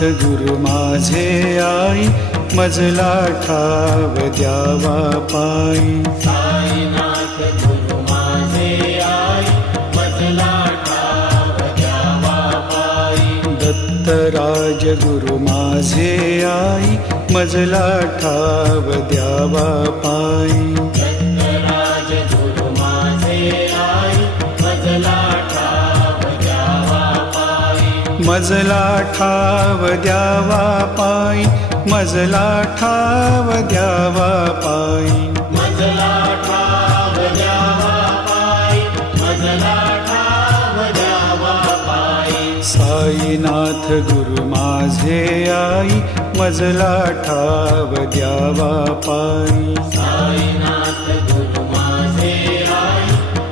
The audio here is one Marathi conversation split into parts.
गुरु माझे आई, मजला ठाव द्यावा पायी। साईनाथ गुरु माझे आई, मजला ठाव द्यावा पायी। दत्तराज गुरु माझे आई, मजला ठाव द्यावा पायी। दत्तराज गुरु माझे आई, मजला ठाव द्यावा पायी। मजला ठाव द्यावा पायी, मजला ठाव द्यावा पायी। मजला ठाव द्यावा पायी, मजला ठाव द्यावा पायी। साईनाथ गुरु माझे आई, मजला ठाव द्यावा पायी। साईनाथ गुरु माझे आई,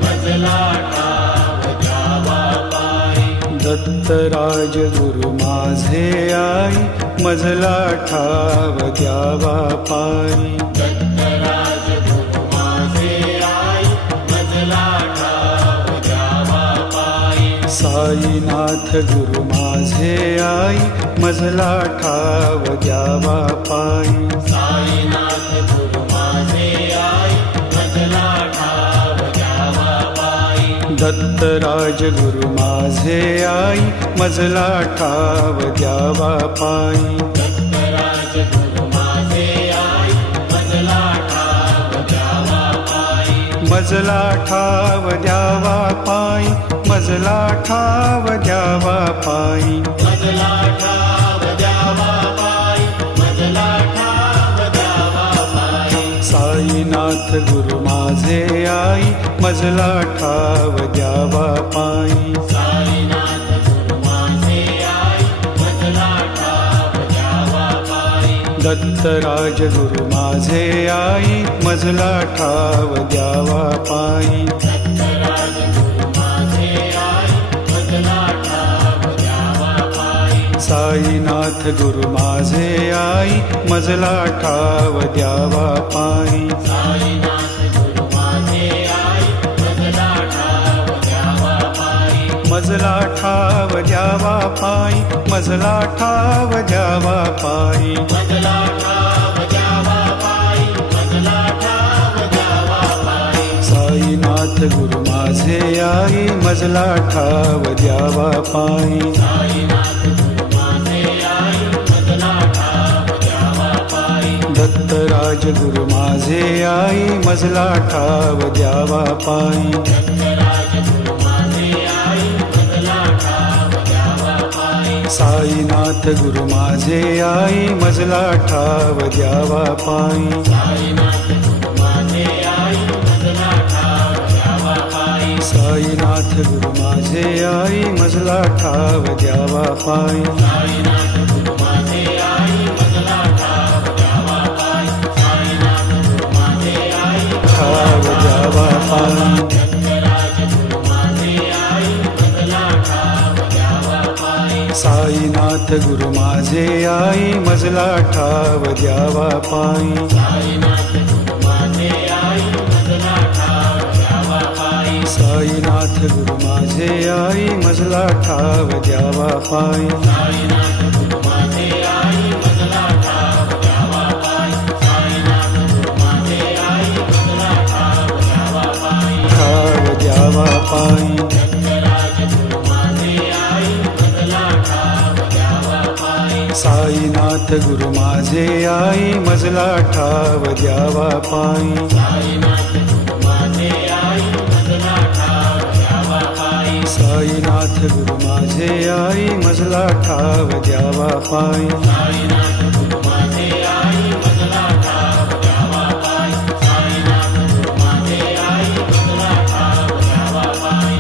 मजला ठाव द्यावा पायी। दत्तराज गुरु माझे आई, मजला ठाव द्यावा पायी। दत्तराज गुरु माझे आई, मजला ठाव द्यावा पायी। साईनाथ गुरु माझे आई, मजला ठाव द्यावा पायी। साईनाथ गुरु माझे आई, मजला ठाव द्यावा पायी। दत्तराज गुरु माझे आई, मजला ठाव द्यावा पायी। दत्तराज गुरु माझे आई, मजला ठाव द्यावा पायी। मजला ठाव द्यावा पायी, मजला ठाव द्यावा पायी। मजला ठाव द्यावा पायी, मजला ठाव द्यावा पायी। साईनाथ गुरु माझे आई, मजला ठाव द्यावा पायी। साईनाथ गुरु माझे आई, मजला ठाव द्यावा पायी। दत्तराज गुरु माझे आई, मजला ठाव द्यावा पायी। दत्तराज गुरु माझे आई, मजला ठाव द्यावा पायी। साईनाथ गुरु माझे आई, मजला ठाव द्यावा पायी। साईनाथ गुरु माझे आई, मजला ठाव द्यावा पायी। मजला ठाव द्यावा पायी, मजला ठाव द्यावा पायी। मजला ठाव द्यावा पायी, मजला ठाव द्यावा पायी। साईनाथ गुरु माझे आई, मजला ठाव द्यावा पायी। साईनाथ गुरु माझे आई, मजला ठाव द्यावा पायी। दत्तराज गुरु माझे आई, मजला ठाव द्यावा पायी। दत्तराज गुरु माझे आई, मजला ठाव द्यावा पायी। साईनाथ गुरु माझे आई, मजला ठाव द्यावा पायी। साईनाथ गुरु माझे आई, मजला ठाव द्यावा पायी। साईनाथ गुरु माझे आई, मजला ठाव द्यावा पायी। साईनाथ गुरु माझे आई, मजला ठाव द्यावा पायी। साईनाथ गुरु माझे आई, ठाव द्यावा पायी। दत्तराज गुरु माझे आई, मजला ठाव द्यावा पायी। साईनाथ गुरु माझे आई, मजला ठाव द्यावा पायी। साईनाथ गुरु माझे आई, मजला ठाव द्यावा पायी। साईनाथ गुरु माझे आई, मजला ठाव द्यावा पायी। साईनाथ गुरु माझे आई, मजला ठाव द्यावा पायी। साईनाथ गुरु माझे आई, मजला ठाव द्यावा पायी। ठाव द्यावा पायी। दत्तराज गुरु माझे आई, मजला ठाव द्यावा पायी। साईनाथ गुरु माझे आई, मजला ठाव द्यावा पायी। साईनाथ गुरु माझे आई, मजला ठाव द्यावा पायी। साईनाथ गुरु माझे आई, मजला ठाव द्यावा पायी। साईनाथ गुरु माझे आई, मजला ठाव द्यावा पायी। साईनाथ गुरु माझे आई, मजला ठाव द्यावा पायी।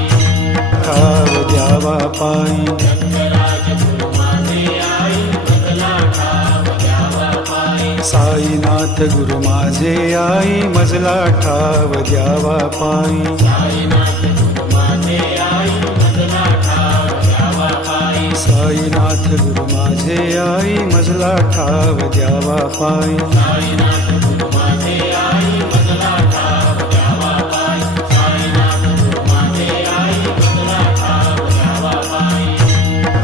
ठाव द्यावा पायी। दत्तराज गुरु माझे आई, मजला ठाव द्यावा पायी। साईनाथ गुरु माझे आई, मजला ठाव द्यावा पायी। साईनाथ गुरु माझे आई, मजला ठाव द्यावा पायी। साईनाथ गुरु माझे आई, मजला ठाव द्यावा पायी। साईनाथ गुरु माझे आई, मजला ठाव द्यावा पायी। साईनाथ गुरु माझे आई, मजला ठाव द्यावा पायी।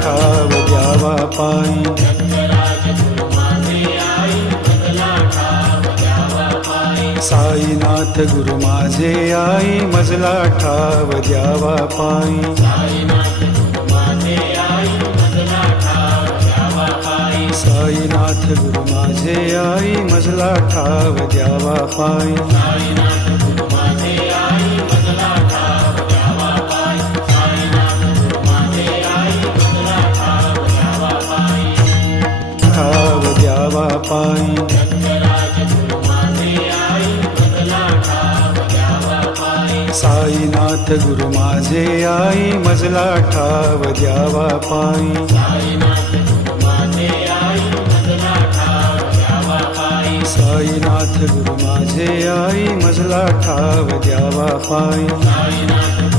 ठाव द्यावा पायी। साईनाथ गुरु माझे आई मजला ठाव द्यावा पायी साईनाथ गुरु माझे आई मजला ठाव द्यावा पायी साईनाथ गुरु माझे आई मजला ठाव द्यावा पायी साईनाथ गुरु माझे आई मजला ठाव द्यावा पायी साईनाथ गुरु माझे आई मजला ठाव द्यावा पायी ठाव द्यावा पायी रंगराज गुरु माझे आई मजला ठाव द्यावा पायी साईनाथ गुरु माझे आई मजला ठाव द्यावा पायी साईनाथ गुरु माझे आई मजला ठाव द्यावा पायी साईनाथ गुरु माझे आई मजला ठाव द्यावा पायी साईनाथ